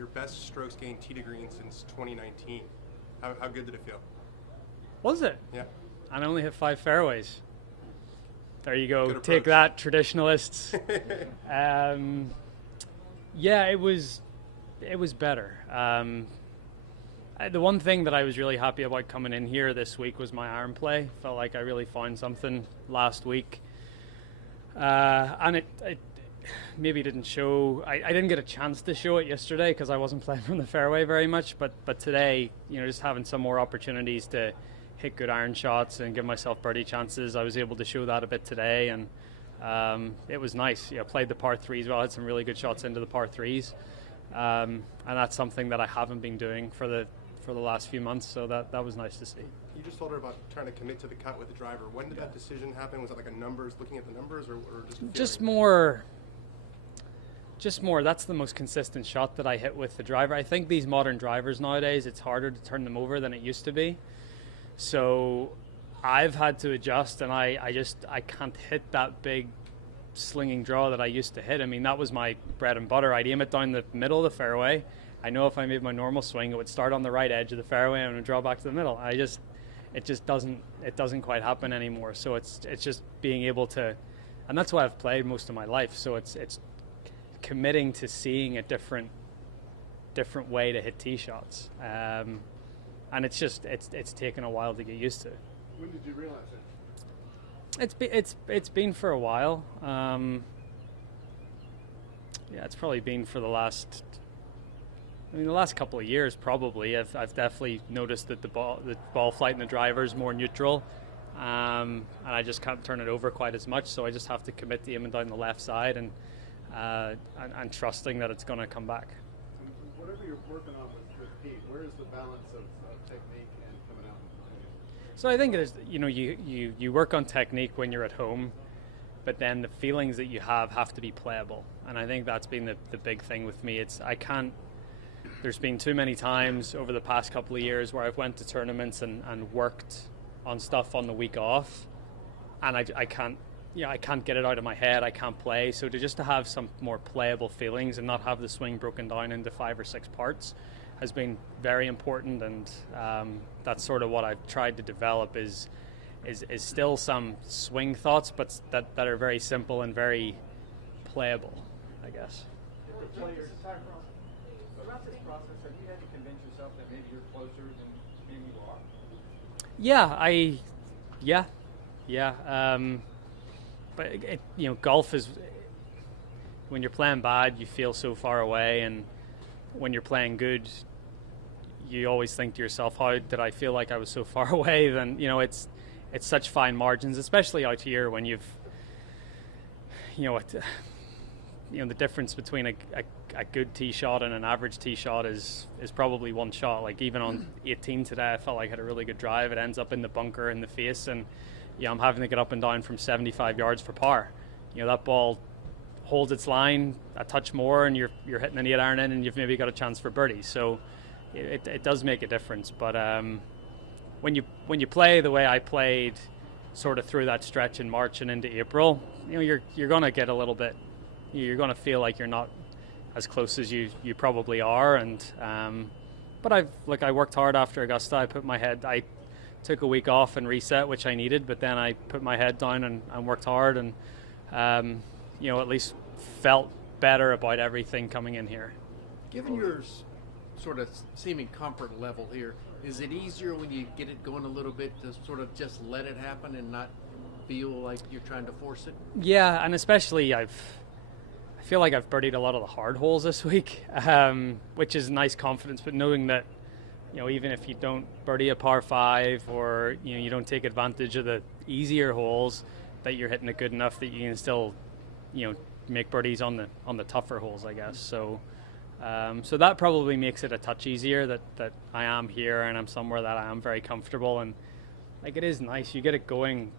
your best strokes gained tee to green since 2019. How good did it feel? Was it? Yeah. I only hit 5 fairways. There you go. Good Take approach. that, traditionalists. Yeah, it was better. The one thing that I was really happy about coming in here this week was my iron play. Felt like I really found something last week. And it maybe didn't show. I didn't get a chance to show it yesterday because I wasn't playing from the fairway very much. But today, just having some more opportunities to hit good iron shots and give myself birdie chances, I was able to show that a bit today, and it was nice. Played the par threes well. Had some really good shots into the par threes, and that's something that I haven't been doing for the last few months. So that was nice to see. You just told her about trying to commit to the cut with the driver. When did that decision happen? Was it like looking at the numbers, or just more? That's the most consistent shot that I hit with the driver. I think these modern drivers nowadays, it's harder to turn them over than it used to be. So I've had to adjust, and I can't hit that big slinging draw that I used to hit. I mean, that was my bread and butter. I'd aim it down the middle of the fairway. I know if I made my normal swing, it would start on the right edge of the fairway and it would draw back to the middle. It just doesn't quite happen anymore. So it's just being able to, and that's why I've played most of my life. So it's committing to seeing a different way to hit tee shots, and it's taken a while to get used to. When did you realize it? It's been for a while. It's probably been for the last couple of years. Probably I've definitely noticed that the ball flight in the driver is more neutral, and I just can't turn it over quite as much. So I just have to commit to aiming down the left side and trusting that it's going to come back. Whatever you're working on with Pete, where is the balance of technique and coming out? So I think it is, you work on technique when you're at home, but then the feelings that you have to be playable. And I think that's been the big thing with me. There's been too many times over the past couple of years where I've went to tournaments and worked on stuff on the week off, and I can't get it out of my head. I can't play. So to have some more playable feelings and not have the swing broken down into 5 or 6 parts has been very important. And that's sort of what I've tried to develop is still some swing thoughts, but that are very simple and very playable, I guess. Throughout this process, have you had to convince yourself that maybe you're closer than maybe you are? But golf is, when you're playing bad, you feel so far away, and when you're playing good, you always think to yourself, how did I feel like I was so far away? Then it's such fine margins, especially out here when you've the difference between a good tee shot and an average tee shot is probably one shot. Like even on 18 today, I felt like I had a really good drive. It ends up in the bunker in the face, and I'm having to get up and down from 75 yards for par. That ball holds its line a touch more, and you're hitting an 8-iron in, and you've maybe got a chance for birdie. So it does make a difference. But when you play the way I played, sort of through that stretch in March and into April, you're going to get a little bit. You're going to feel like you're not as close as you probably are, and but I worked hard after Augusta. I took a week off and reset, which I needed, but then I put my head down and worked hard, and at least felt better about everything coming in here. Given your sort of seeming comfort level here, is it easier when you get it going a little bit to sort of just let it happen and not feel like you're trying to force it? Yeah, and especially I feel like I've birdied a lot of the hard holes this week, which is nice confidence, but knowing that even if you don't birdie a par 5 or you don't take advantage of the easier holes, that you're hitting it good enough that you can still make birdies on the tougher holes, I guess. So that probably makes it a touch easier that I am here and I'm somewhere that I am very comfortable, and like it is nice. You get it going,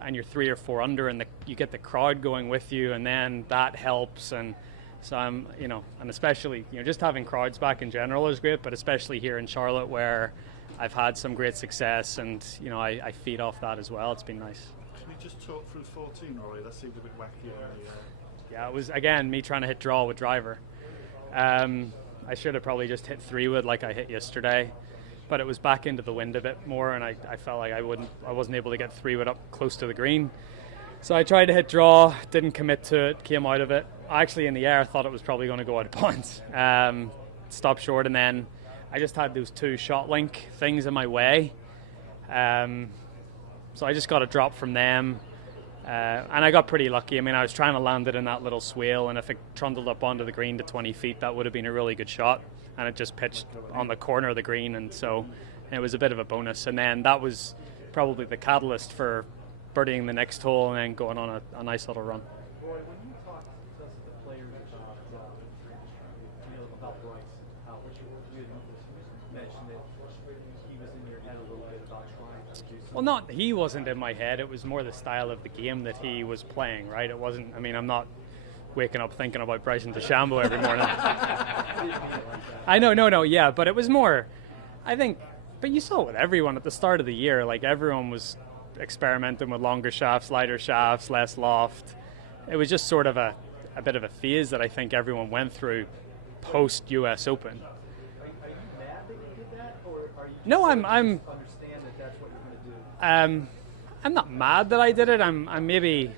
and you're 3 or 4 under, and you get the crowd going with you, and then that helps. And so I'm, and especially, just having crowds back in general is great, but especially here in Charlotte where I've had some great success, and I feed off that as well. It's been nice. Can you just talk through 14, Rory? That seemed a bit wacky. Yeah, it was again me trying to hit draw with driver. I should have probably just hit 3-wood like I hit yesterday, but it was back into the wind a bit more, and I felt like I wasn't able to get 3-wood up close to the green. So I tried to hit draw, didn't commit to it, came out of it. Actually, in the air, I thought it was probably going to go out of bounds. Stopped short, and then I just had those 2 shot link things in my way. So I just got a drop from them. And I got pretty lucky. I mean, I was trying to land it in that little swale, and if it trundled up onto the green to 20 feet, that would have been a really good shot. And it just pitched on the corner of the green, and so it was a bit of a bonus. And then that was probably the catalyst for birdieing the next hole and then going on a nice little run. Roy, when you talk to the players about Bryce, what you mentioned that he was in your head a little bit about trying to do something. Well, not he wasn't in my head. It was more the style of the game that he was playing, right? It wasn't, I mean, I'm not waking up thinking about Bryson DeChambeau every morning. I know, no, yeah, but it was more, I think, but you saw it with everyone at the start of the year. Like, everyone was experimenting with longer shafts, lighter shafts, less loft. It was just sort of a bit of a phase that I think everyone went through post US Open. Are you mad that you did that, or are you just No, I'm understand that that's what you're going to do? I'm not mad that I did it. I'm maybe,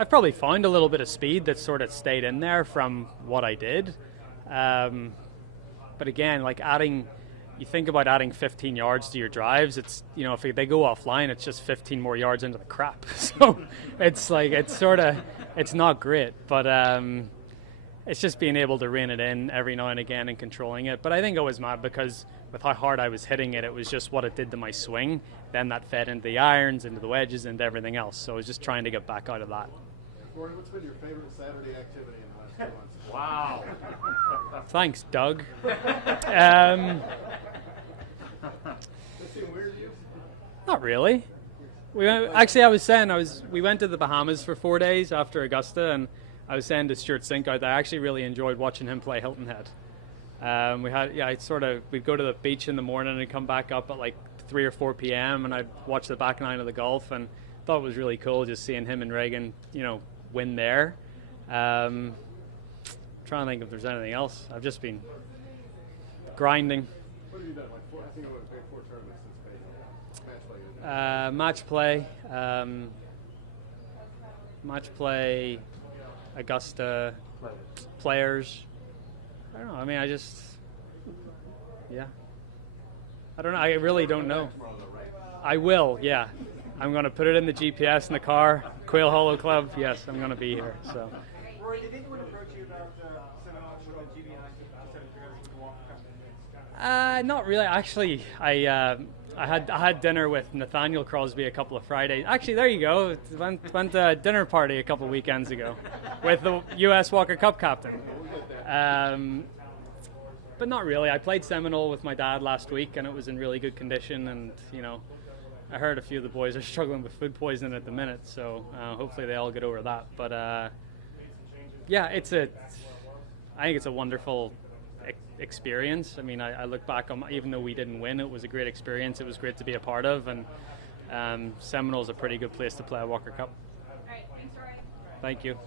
I've probably found a little bit of speed that sort of stayed in there from what I did. But again, like you think about adding 15 yards to your drives, it's, you know, if they go offline, it's just 15 more yards into the crap. So it's like, it's not great, but it's just being able to rein it in every now and again and controlling it. But I think I was mad because with how hard I was hitting it, it was just what it did to my swing. Then that fed into the irons, into the wedges, into everything else. So I was just trying to get back out of that. Rory, what's been your favorite Saturday activity in the last 2 months? Wow. Thanks, Doug. Does it seem weird to you? Not really. We went, we went to the Bahamas for 4 days after Augusta, and I was saying to Stuart Sink out there, I actually really enjoyed watching him play Hilton Head. We'd go to the beach in the morning and come back up at like 3 or 4 p.m. and I'd watch the back nine of the golf, and thought it was really cool just seeing him and Reagan, you know, win there. Trying to think if there's anything else. I've just been grinding. What have you done? Like I think it was 4 tournaments since match play. Match play, Augusta, Players. I don't know. I mean, I don't know. I really don't know. I will, yeah. I'm going to put it in the GPS in the car. Quail Hollow Club, yes, I'm going to be here. So. Rory, did anyone approach you about Seminoles with the GB9 instead of Jersey to walk Not really. Actually, I had dinner with Nathaniel Crosby a couple of Fridays. Actually, there you go. Went to a dinner party a couple of weekends ago with the U.S. Walker Cup captain. But not really. I played Seminole with my dad last week, and it was in really good condition. And you know, I heard a few of the boys are struggling with food poisoning at the minute, so hopefully they all get over that. But yeah, I think it's a wonderful experience. I mean, I look back on, even though we didn't win, it was a great experience. It was great to be a part of, and Seminole's a pretty good place to play a Walker Cup. All right, thanks, Rory. Thank you.